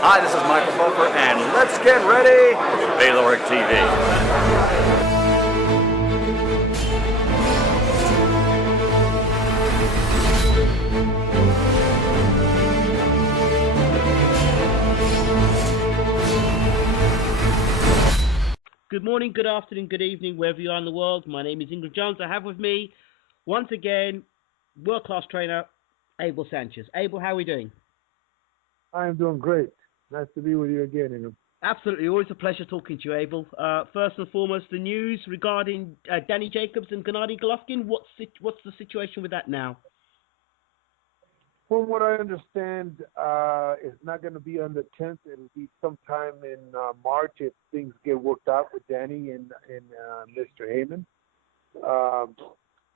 Hi, this is Michael Buffer, and let's get ready for Baylor TV. Good morning, good afternoon, good evening, wherever you are in the world. My name is Ingrid Jones. I have with me, once again, world-class trainer, Abel Sanchez. Abel, how are we doing? I am doing great. Nice to be with you again, Ingram. Absolutely, always a pleasure talking to you, Abel. First and foremost, the news regarding Danny Jacobs and Gennady Golovkin. What's the situation with that now? From what I understand, it's not going to be on the 10th. It'll be sometime in March if things get worked out with Danny and Mr. Heyman.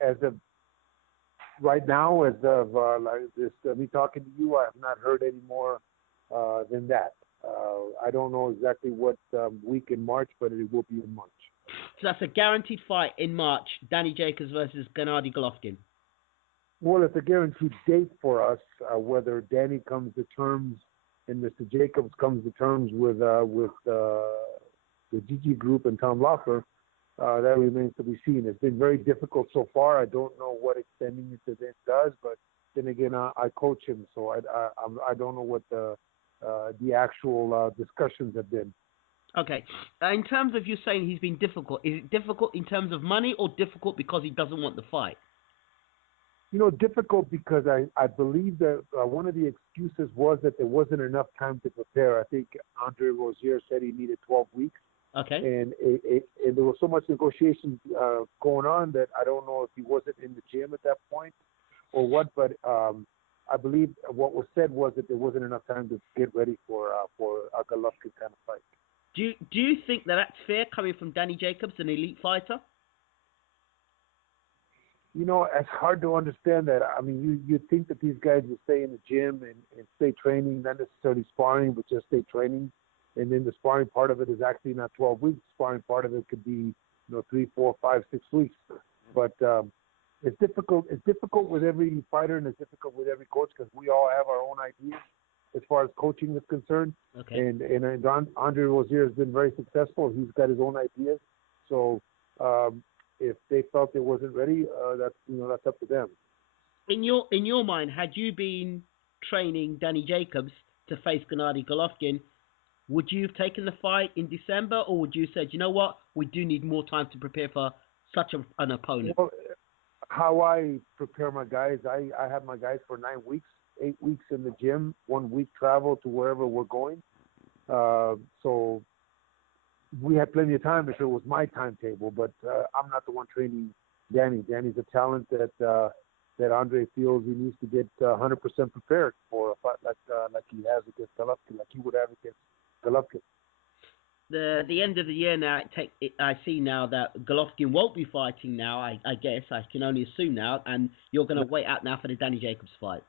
As of right now, as of like this, me talking to you, I have not heard any more than that. I don't know exactly what week in March, but it will be in March. So that's a guaranteed fight in March, Danny Jacobs versus Gennady Golovkin. Well, it's a guaranteed date for us. Whether Danny comes to terms and Mr. Jacobs comes to terms with the GG Group and Tom Loeffler, that remains to be seen. It's been very difficult so far. I don't know what extending it to this does, but then again, I coach him, so I don't know what the actual discussions have been. Okay. In terms of you saying he's been difficult, is it difficult in terms of money or difficult because he doesn't want the fight? You know, difficult because I believe that one of the excuses was that there wasn't enough time to prepare. I think Andre Rozier said he needed 12 weeks. Okay. And there was so much negotiation going on that I don't know if he wasn't in the gym at that point or what, but I believe what was said was that there wasn't enough time to get ready for a Golovkin kind of fight. Do you think that that's fair coming from Danny Jacobs, an elite fighter? You know, it's hard to understand that. I mean, you'd think that these guys would stay in the gym and stay training, not necessarily sparring, but just stay training. And then the sparring part of it is actually not 12 weeks. The sparring part of it could be, 3, 4, 5, 6 weeks. But it's difficult. It's difficult with every fighter, and it's difficult with every coach because we all have our own ideas as far as coaching is concerned. Okay. And Andre Rozier has been very successful. He's got his own ideas. So if they felt it wasn't ready, that's up to them. In your mind, had you been training Danny Jacobs to face Gennady Golovkin, would you have taken the fight in December, or would you have said, you know what, we do need more time to prepare for such an opponent? Well, how I prepare my guys, I have my guys for 9 weeks, 8 weeks in the gym, 1 week travel to wherever we're going. So we had plenty of time if it was my timetable, but I'm not the one training Danny. Danny's a talent that Andre feels he needs to get 100% prepared for a fight like he has against Golovkin, like he would have against Golovkin. The end of the year now, I see now that Golovkin won't be fighting now, I guess. I can only assume now, and you're going to wait out now for the Danny Jacobs fight.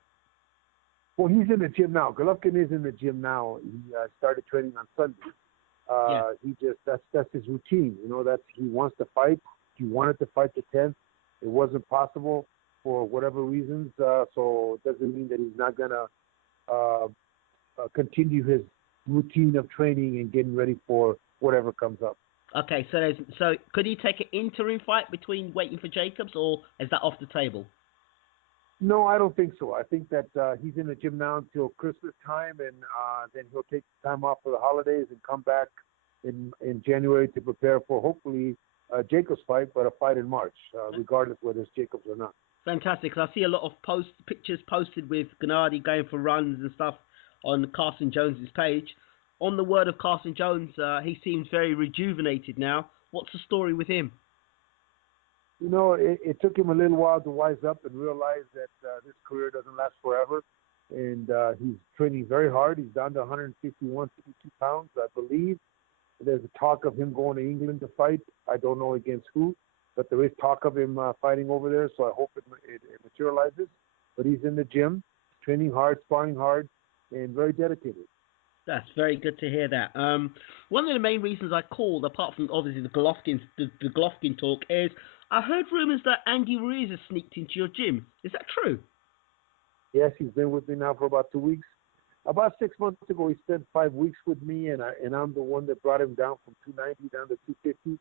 Well, he's in the gym now. Golovkin is in the gym now. He started training on Sunday. He just that's his routine. He wants to fight. He wanted to fight the 10th. It wasn't possible for whatever reasons. So it doesn't mean that he's not gonna continue his routine of training and getting ready for whatever comes up. Okay, so could he take an interim fight between waiting for Jacobs, or is that off the table? No, I don't think so. I think that he's in the gym now until Christmas time, and then he'll take time off for the holidays and come back in January to prepare for hopefully Jacobs fight, but a fight in March, regardless whether it's Jacobs or not. Fantastic. I see a lot of pictures posted with Gennady going for runs and stuff on Carson Jones's page. On the word of Carson Jones, he seems very rejuvenated now. What's the story with him? It took him a little while to wise up and realize that this career doesn't last forever. And he's training very hard. He's down to 151, 52 pounds, I believe. There's a talk of him going to England to fight. I don't know against who, but there is talk of him fighting over there, so I hope it materializes. But he's in the gym, training hard, sparring hard, and very dedicated. That's very good to hear that. One of the main reasons I called, apart from obviously the Golovkin talk, is I heard rumors that Andy Ruiz has sneaked into your gym. Is that true? Yes, he's been with me now for about 2 weeks. About 6 months ago, he spent 5 weeks with me, and I'm the one that brought him down from 290 down to 250.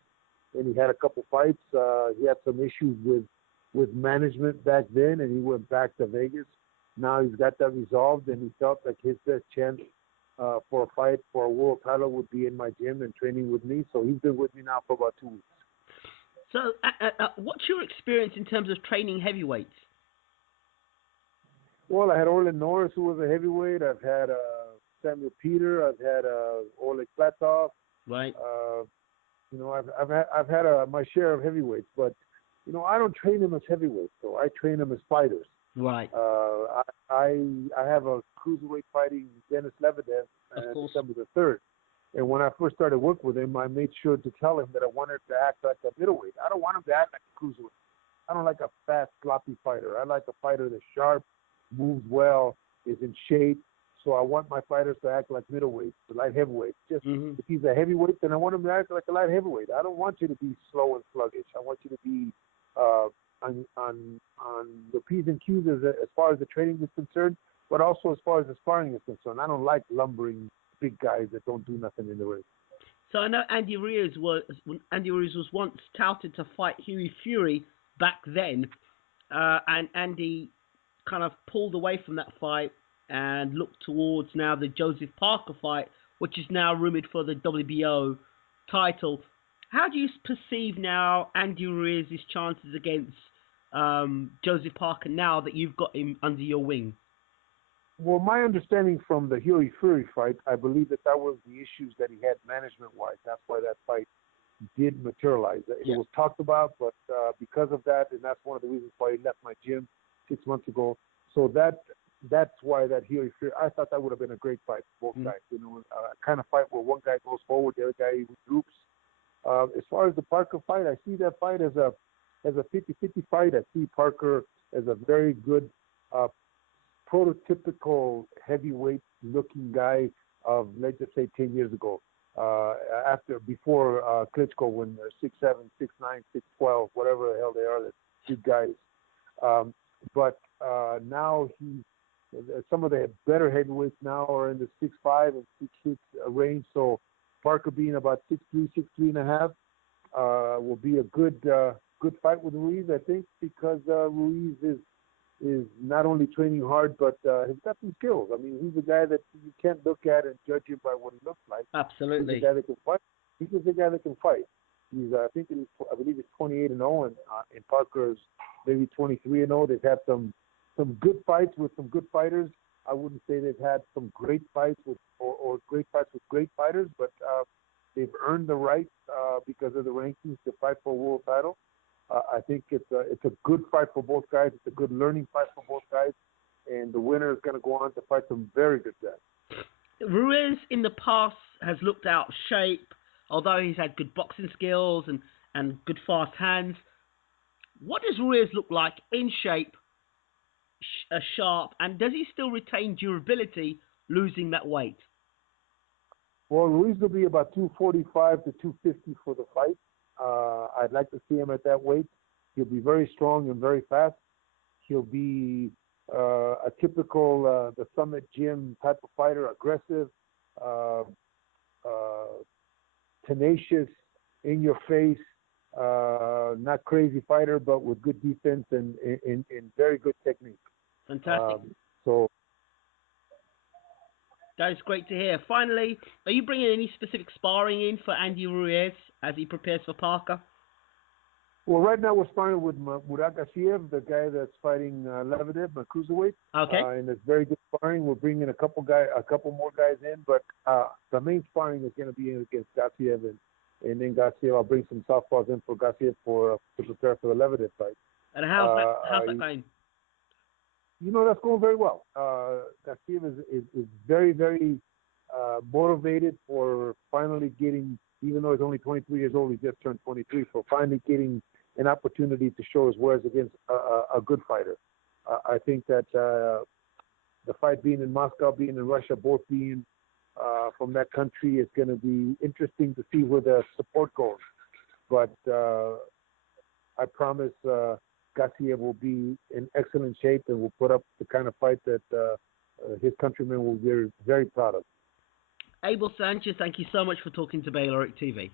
And he had a couple fights. He had some issues with management back then, and he went back to Vegas. Now he's got that resolved, and he felt like his best chance for a fight for a world title would be in my gym and training with me. So he's been with me now for about 2 weeks. So, what's your experience in terms of training heavyweights? Well, I had Orlin Norris, who was a heavyweight. I've had Samuel Peter. I've had Oleg Platov. Right. You know, I've had my share of heavyweights, but you know, I don't train them as heavyweights, so I train them as fighters. Right. I have a cruiserweight fighting Dennis Lebedev December the 3rd. And when I first started work with him, I made sure to tell him that I wanted to act like a middleweight. I don't want him to act like a cruiserweight. I don't like a fast, sloppy fighter. I like a fighter that's sharp, moves well, is in shape. So I want my fighters to act like middleweights, light heavyweights. Just if he's a heavyweight, then I want him to act like a light heavyweight. I don't want you to be slow and sluggish. I want you to be on the P's and Q's as far as the training is concerned, but also as far as the sparring is concerned. I don't like lumbering big guys that don't do nothing in the ring. So I know Andy Ruiz was once touted to fight Huey Fury back then, and Andy kind of pulled away from that fight and looked towards now the Joseph Parker fight, which is now rumored for the WBO title. How do you perceive now Andy Ruiz's chances against Joseph Parker now that you've got him under your wing? Well, my understanding from the Huey Fury fight, I believe that was the issues that he had management-wise. That's why that fight did materialize. It was talked about, but because of that, and that's one of the reasons why he left my gym 6 months ago. So that's why that Huey Fury, I thought that would have been a great fight for both guys. You know, a kind of fight where one guy goes forward, the other guy regroups. As far as the Parker fight, I see that fight as a 50-50 fight. I see Parker as a very good prototypical heavyweight-looking guy of, let's just say, 10 years ago. Before Klitschko, when they're 6'7", 6'9", 6'12", whatever the hell they are, the big guys. But now some of the better heavyweights now are in the 6'5" and 6'6" range. So Parker being about 6'3", 6'3.5", will be a good fight with Ruiz, I think, because Ruiz is not only training hard, but he's got some skills. I mean, he's a guy that you can't look at and judge him by what he looks like. Absolutely. He's a guy that can fight. He's just a guy that can fight. He's, I believe he's 28-0, and Parker's maybe 23-0. They've had some good fights with some good fighters. I wouldn't say they've had some great fights or great fights with great fighters, but they've earned the right because of the rankings to fight for a world title. I think it's a good fight for both guys. It's a good learning fight for both guys, and the winner is going to go on to fight some very good guys. Ruiz in the past has looked out of shape, although he's had good boxing skills and good fast hands. What does Ruiz look like in shape, sharp, and does he still retain durability losing that weight? Well, Ruiz will be about 245 to 250 for the fight. I'd like to see him at that weight. He'll be very strong and very fast. He'll be a typical the Summit Gym type of fighter, aggressive, tenacious, in your face, not crazy fighter, but with good defense and very good technique. Fantastic. So that is great to hear. Finally, are you bringing any specific sparring in for Andy Ruiz as he prepares for Parker? Well, right now we're sparring with Murat Gassiev, the guy that's fighting Lebedev, my cruiserweight. Okay. And it's very good sparring. We're bringing a couple more guys in, but the main sparring is going to be against Gassiev, and then Gassiev, I'll bring some southpaws in for Gassiev to prepare for the Lebedev fight. And how's that going? You know, that's going very well. Gassiev is very, very motivated for finally getting, even though he's only 23 years old, he just turned 23, for finally getting an opportunity to show his wares against a good fighter. I think that the fight being in Moscow, being in Russia, both being from that country, is going to be interesting to see where the support goes. But I promise Gassiev will be in excellent shape and will put up the kind of fight that his countrymen will be very, very proud of. Abel Sanchez, thank you so much for talking to Bayloric TV.